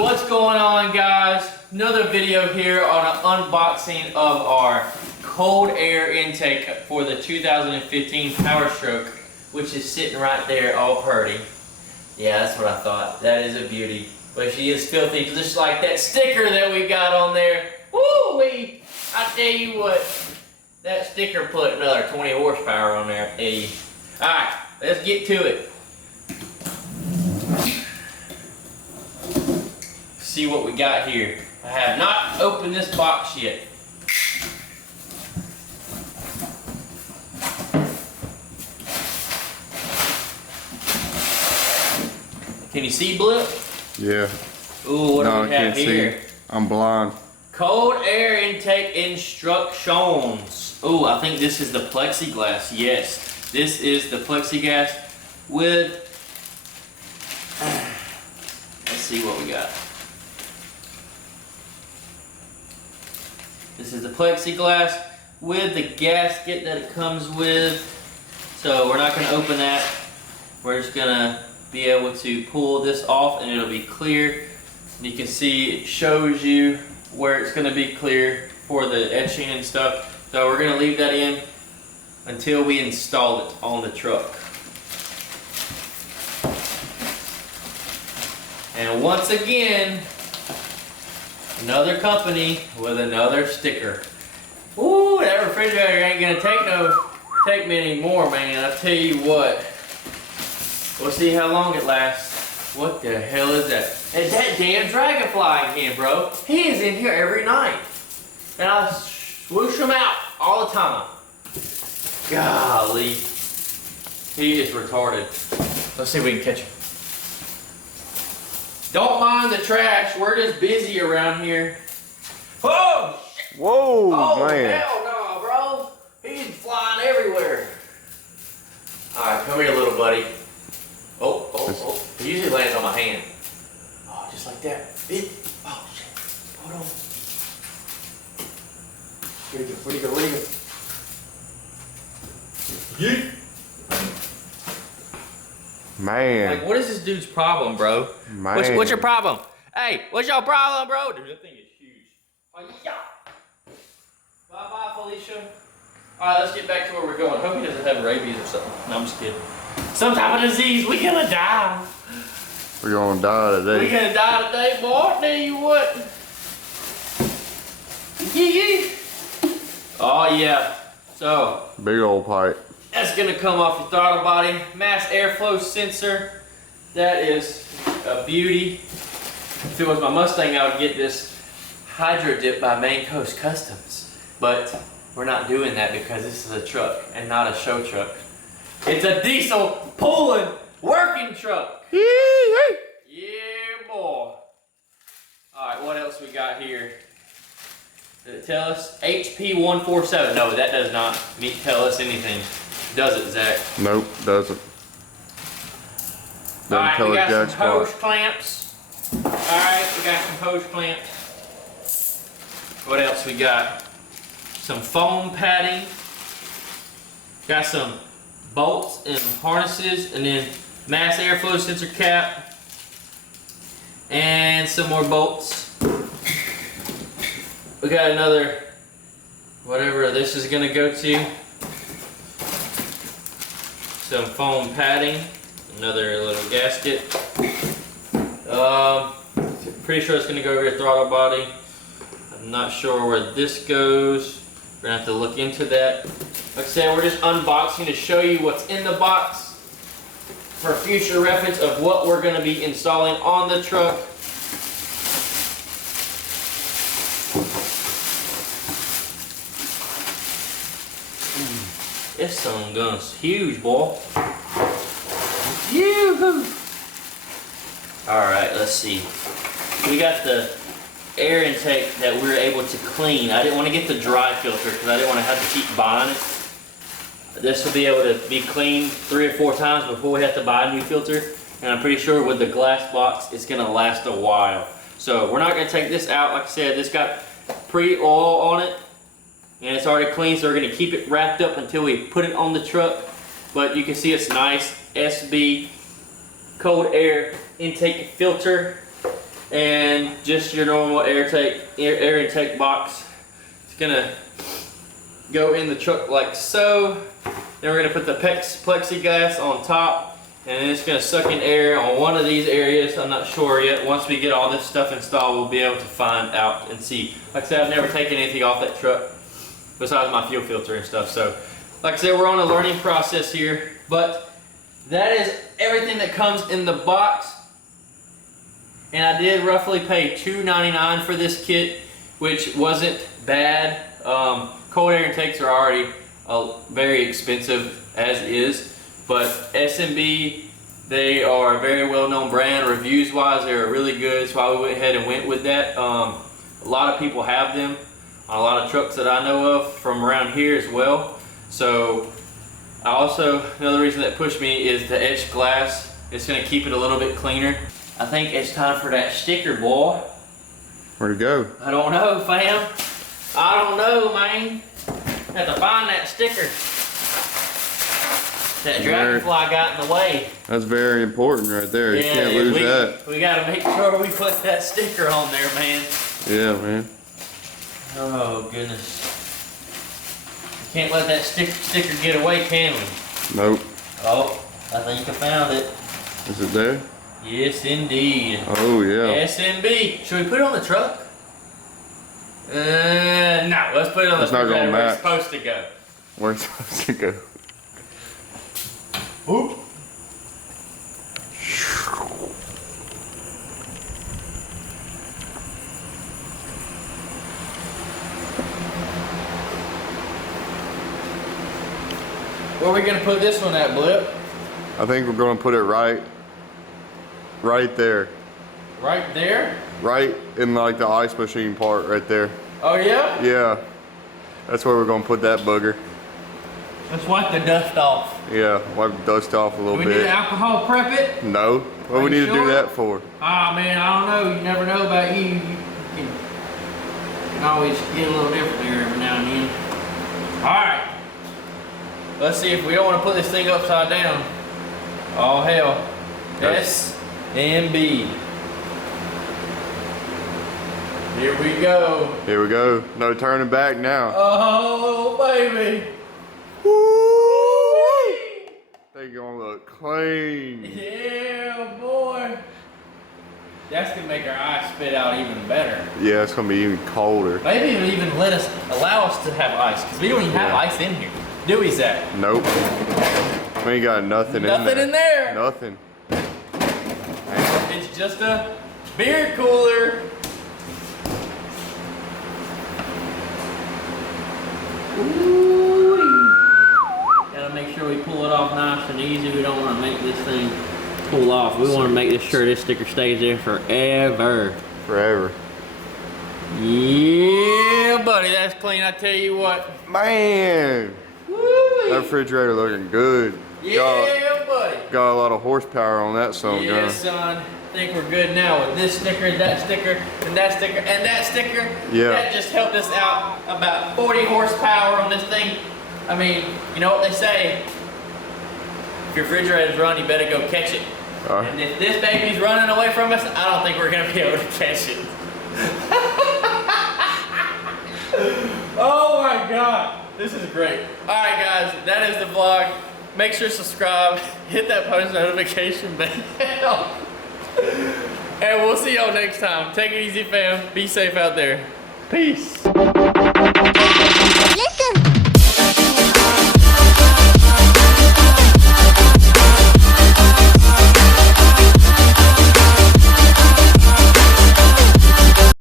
What's going on, guys? Another video here on an unboxing of our cold air intake for the 2015 Powerstroke, which is sitting right there all purty. Yeah, that's what I thought. That is a beauty. But she is filthy, just like that sticker that we got on there. Woo-wee! I tell you what, that sticker put another 20 horsepower on there. Hey. Alright, let's get to it. See what we got here. I have not opened this box yet. Can you see, Blip? Yeah. Ooh, what do we have here? I'm blind. Cold air intake instructions. Ooh, I think this is the plexiglass. Yes, this is the plexiglass with. Let's see what we got. This is the plexiglass with the gasket that it comes with. So we're not going to open that. We're just going to be able to pull this off and it'll be clear. You can see it shows you where it's going to be clear for the etching and stuff. So we're going to leave that in until we install it on the truck. And once again, another company with another sticker. Ooh, that refrigerator ain't gonna take many more, man. I tell you what. We'll see how long it lasts. What the hell is that? It's that damn dragonfly again, bro. He is in here every night. And I swoosh him out all the time. Golly. He is retarded. Let's see if we can catch him. Don't mind the trash. We're just busy around here. Oh, shit. Whoa, oh, man. Hell no, bro. He's flying everywhere. All right, come here, little buddy. Oh, oh, oh. He usually lands on my hand. Oh, just like that. Oh, shit. Hold on. Where'd he go? Where'd he go? Where'd he go? Yeet. Man. Like, what is this dude's problem, bro? Man. What's your problem? Hey, what's your problem, bro? Dude, that thing is huge. Oh, yeah. Bye-bye, Felicia. All right, let's get back to where we're going. Hope he doesn't have rabies or something. No, I'm just kidding. Some type of disease. We gonna die. We're gonna die today. We gonna die today, boy. I'll tell you what. Yee. Oh, yeah. So. Big old pipe. That's gonna come off your throttle body. Mass airflow sensor. That is a beauty. If it was my Mustang, I would get this hydro dip by Main Coast Customs. But we're not doing that because this is a truck and not a show truck. It's a diesel pulling working truck. Yeah, boy. Alright, what else we got here? Did it tell us? HP 147. No, that does not tell us anything. Does it, Zach? Nope, doesn't. Alright, we got some hose clamps. Alright, we got some hose clamps. What else we got? Some foam padding. Got some bolts and harnesses, and then mass airflow sensor cap. And some more bolts. We got another, whatever this is gonna go to. Some foam padding, another little gasket. Pretty sure it's gonna go over your throttle body. I'm not sure where this goes. We're gonna have to look into that. Like I said, we're just unboxing to show you what's in the box for future reference of what we're gonna be installing on the truck. This son gun's huge, boy. Yoo-hoo! Alright, let's see. We got the air intake that we were able to clean. I didn't want to get the dry filter because I didn't want to have to keep buying it. This will be able to be cleaned 3 or 4 times before we have to buy a new filter. And I'm pretty sure with the glass box, it's going to last a while. So we're not going to take this out. Like I said, this got pre-oil on it. And it's already clean, so we're going to keep it wrapped up until we put it on the truck. But you can see it's nice SB cold air intake filter. and just your normal air intake box. It's gonna go in the truck like so. Then we're gonna put the plexiglass on top, and then it's gonna suck in air on one of these areas. I'm not sure yet. Once we get all this stuff installed, we'll be able to find out and see. Like I said, I've never taken anything off that truck besides my fuel filter and stuff. So, like I said, we're on a learning process here, but that is everything that comes in the box. And I did roughly pay $2.99 for this kit, which wasn't bad. Cold air intakes are already very expensive as is, but SMB, they are a very well-known brand. Reviews wise, they're really good. That's why we went ahead and went with that. A lot of people have them on a lot of trucks that I know of from around here as well. So I also, another reason that pushed me is the etched glass. It's gonna keep it a little bit cleaner. I think it's time for that sticker, boy. Where'd it go? I don't know, fam. I don't know, man. Have to find that sticker. That dragonfly got in the way. That's very important right there. You can't lose that. We gotta make sure we put that sticker on there, man. Yeah, man. Oh, goodness. We can't let that sticker get away, can we? Nope. Oh, I think I found it. Is it there? Yes, indeed. Oh, yeah. SMB. Should we put it on the truck? No, let's put it on the truck where it's supposed to go. Where it's supposed to go. Oop. Where are we gonna put this one at, Blip? I think we're gonna put it right there. Right there? Right in like the ice machine part right there. Oh yeah? Yeah. That's where we're gonna put that booger. Let's wipe the dust off. Yeah, wipe the dust off a little bit. Do we need to alcohol prep it? No. What do we need to do that for? Ah, man, I don't know. You never know about you. You can always get a little different there every now and then. Alright. Let's see if we don't want to put this thing upside down. Oh, hell. SMB. Here we go. Here we go. No turning back now. Oh, baby. Woo! They gonna look clean. Yeah, boy. That's gonna make our ice spit out even better. Yeah, it's gonna be even colder. Maybe it'll even allow us to have ice, because we don't even have ice in here. Do we, Zach? Nope. We ain't got nothing in there. Nothing in there. Nothing. It's just a beer cooler. Ooh. Gotta make sure we pull it off nice and easy. We don't want to make this thing pull off. We want to make sure this sticker stays there forever. Forever. Yeah, buddy, that's clean. I tell you what. Man. Woo-wee. That refrigerator looking good. Yeah, buddy. Got a lot of horsepower on that son. Yeah, son. I think we're good now with this sticker, that sticker, and that sticker, and that sticker. Yeah. That just helped us out about 40 horsepower on this thing. I mean, you know what they say? If your refrigerator's run, you better go catch it. And if this baby's running away from us, I don't think we're gonna be able to catch it. Oh my God, this is great. All right, guys, that is the vlog. Make sure to subscribe, hit that post notification bell. And we'll see y'all next time. Take it easy, fam. Be safe out there. Peace. Listen.